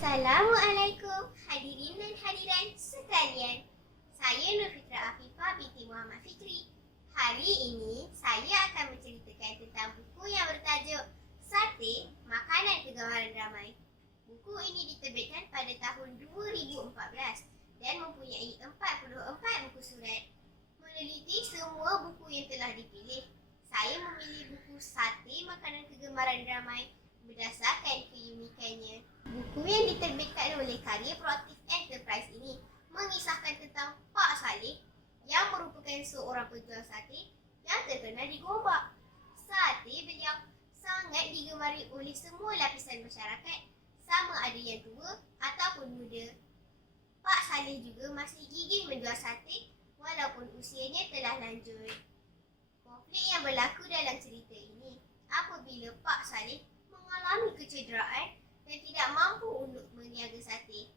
Assalamualaikum hadirin dan hadirat sekalian. Saya Nur Fitra Afifah binti Muhammad Fitri. Hari ini saya akan menceritakan tentang buku yang bertajuk Sate, Makanan Kegemaran Ramai. Buku ini diterbitkan pada tahun 2014 dan mempunyai 44 buku surat. Meneliti semua buku yang telah dipilih, saya memilih buku Sate, Makanan Kegemaran Ramai berdasarkan keunikannya. Buku yang diterbitkan oleh Karya Proaktif Enterprise ini mengisahkan tentang Pak Saleh yang merupakan seorang penjual sate yang terkenal di Gombak. Sate beliau sangat digemari oleh semua lapisan masyarakat, sama ada yang tua ataupun muda. Pak Saleh juga masih gigih menjual sate walaupun usianya telah lanjut. Konflik yang berlaku dalam cerita ini apabila Pak Saleh mengalami kecederaan dan tidak mampu untuk meniaga sate.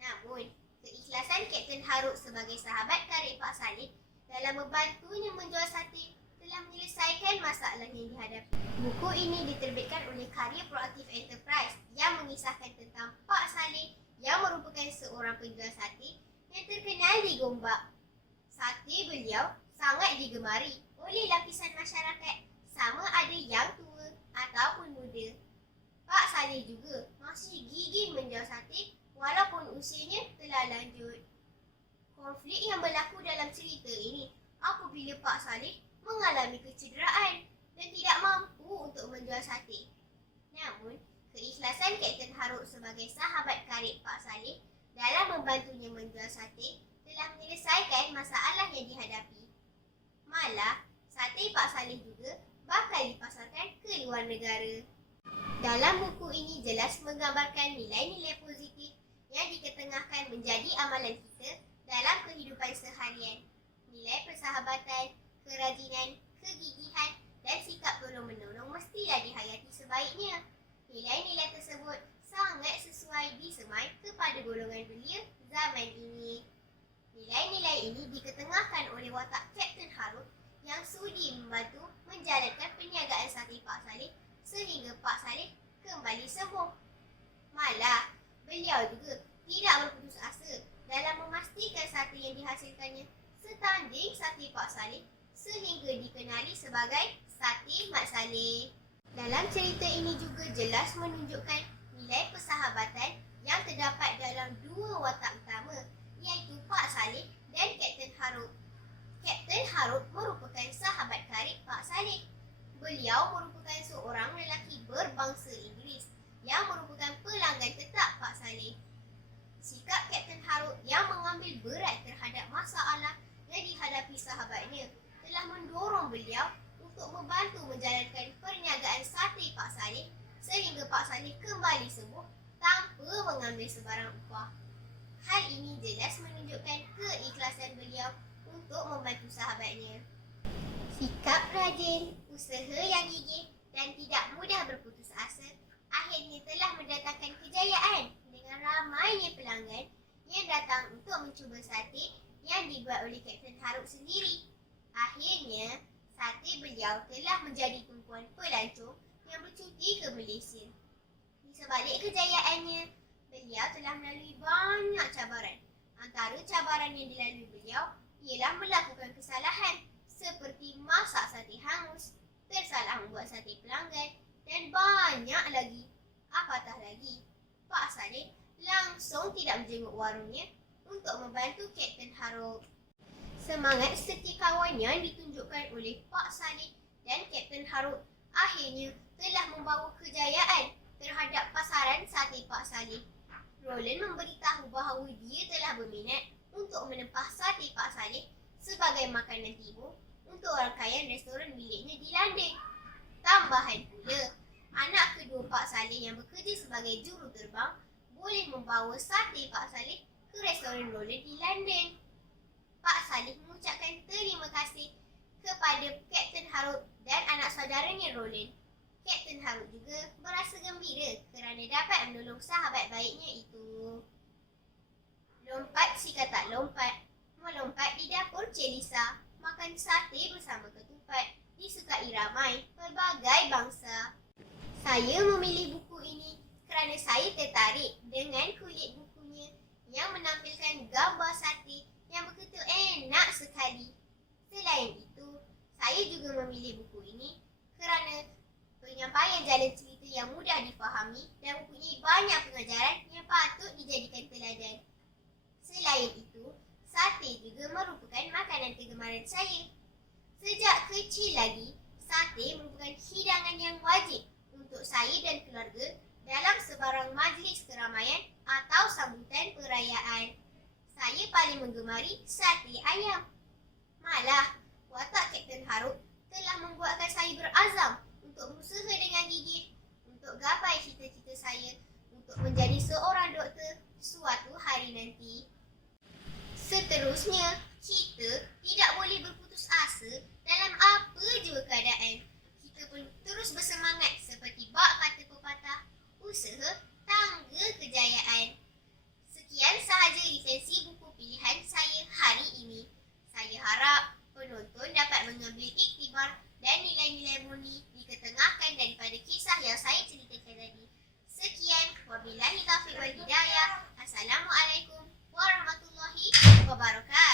Namun, keikhlasan Kapten Haruk sebagai sahabat karib Pak Saleh dalam membantunya menjual sate telah menyelesaikan masalah yang dihadapi. Buku ini diterbitkan oleh Karya Proaktif Enterprise yang mengisahkan tentang Pak Saleh yang merupakan seorang penjual sate yang terkenal di Gombak. Sate beliau sangat digemari oleh lapisan masyarakat, sama ada yang tua ataupun muda. Pak Saleh juga masih gigih menjual sate walaupun usianya telah lanjut. Konflik yang berlaku dalam cerita ini apabila Pak Saleh mengalami kecederaan dan tidak mampu untuk menjual sate. Namun, keikhlasan Kapten Haruk sebagai sahabat karib Pak Saleh dalam membantunya menjual sate telah menyelesaikan masalah yang dihadapi. Malah, sate Pak Saleh juga bakal dipasarkan ke luar negara. Dalam buku ini jelas menggambarkan nilai-nilai positif yang diketengahkan menjadi amalan kita dalam kehidupan seharian. Nilai persahabatan, kerajinan, kegigihan dan sikap tolong-menolong mestilah dihayati sebaiknya. Nilai-nilai tersebut sangat sesuai disemai kepada golongan belia zaman ini. Nilai-nilai ini diketengahkan oleh watak Kapten Haruk yang sudi membantu menjalankan perniagaan sate Pak Saleh sehingga Pak Saleh kembali sembuh. Malah, beliau juga tidak berputus asa dalam memastikan sate yang dihasilkannya setanding sate Pak Saleh sehingga dikenali sebagai Sate Mat Saleh. Dalam cerita ini juga jelas menunjukkan nilai persahabatan yang terdapat dalam dua watak utama, iaitu Pak Saleh dan Kapten Haruk. Kapten Haruk merupakan sahabat karib Pak Saleh. Beliau merupakan seorang lelaki berbangsa Inggeris yang merupakan pelanggan tetap Pak Saleh. Sikap Kapten Haruk yang mengambil berat terhadap masalah yang dihadapi sahabatnya telah mendorong beliau untuk membantu menjalankan perniagaan sate Pak Saleh sehingga Pak Saleh kembali sembuh tanpa mengambil sebarang upah. Hal ini jelas menunjukkan keikhlasan beliau untuk membantu sahabatnya. Sikap rajin, usaha yang gigih dan tidak mudah berputus asa akhirnya telah mendatangkan kejayaan dengan ramainya pelanggan yang datang untuk mencuba sate yang dibuat oleh Kapten Haruk sendiri. Akhirnya, sate beliau telah menjadi tumpuan pelancong yang bercuti ke Malaysia. Di sebalik kejayaannya, beliau telah melalui banyak cabaran. Antara cabaran yang dilalui beliau ialah melakukan kesalahan seperti masak sate hangus, tersalah membuat sate pelanggan dan banyak lagi. Apatah lagi, Pak Saleh langsung tidak menjenguk warungnya untuk membantu Kapten Haruk. Semangat setiakawan yang ditunjukkan oleh Pak Saleh dan Kapten Haruk akhirnya telah membawa kejayaan terhadap pasaran sate Pak Saleh. Roland memberitahu bahawa dia telah berminat untuk menempah sate Pak Saleh sebagai makanan timur untuk rangkaian restoran miliknya di London. Tambahan pula, anak kedua Pak Saleh yang bekerja sebagai juru terbang boleh membawa sate Pak Saleh ke restoran Roland di London. Pak Saleh mengucapkan terima kasih kepada Kapten Haruk dan anak saudaranya Roland. Kapten Haruk juga merasa gembira kerana dapat menolong sahabat baiknya itu. Lompat si katak lompat, melompat di dapur Cik Lisa, makan sate bersama ketupat, disukai ramai pelbagai bangsa. Saya memilih buku ini kerana saya tertarik dengan dengan kulit bukunya yang menampilkan gambar sate yang begitu enak sekali. Selain itu, saya juga memilih buku ini kerana penyampaian jalan cerita yang mudah difahami dan mempunyai banyak pengajaran yang patut dijadikan teladan. Selain itu, sate juga merupakan makanan kegemaran saya. Sejak kecil lagi, sate merupakan hidangan yang wajib untuk saya dan keluarga dalam sebarang majlis keramaian atau sambutan perayaan. Saya paling menggemari sate ayam. Malah, watak Kapten Haruk telah membuatkan saya berazam untuk berusaha dengan gigih untuk gapai cita-cita saya untuk menjadi seorang doktor suatu hari nanti. Seterusnya, kita tidak boleh berputus asa dalam apa jua keadaan. Kita pun terus bersemangat seperti bak kata pepatah, usaha tangga kejayaan. Sekian sahaja resensi buku pilihan saya hari ini. Saya harap penonton dapat mengambil iktibar dan nilai-nilai murni diketengahkan daripada kisah yang saya ceritakan tadi. Sekian, wabillahi taufiq wal hidayah. Assalamualaikum warahmatullahi wabarakatuh.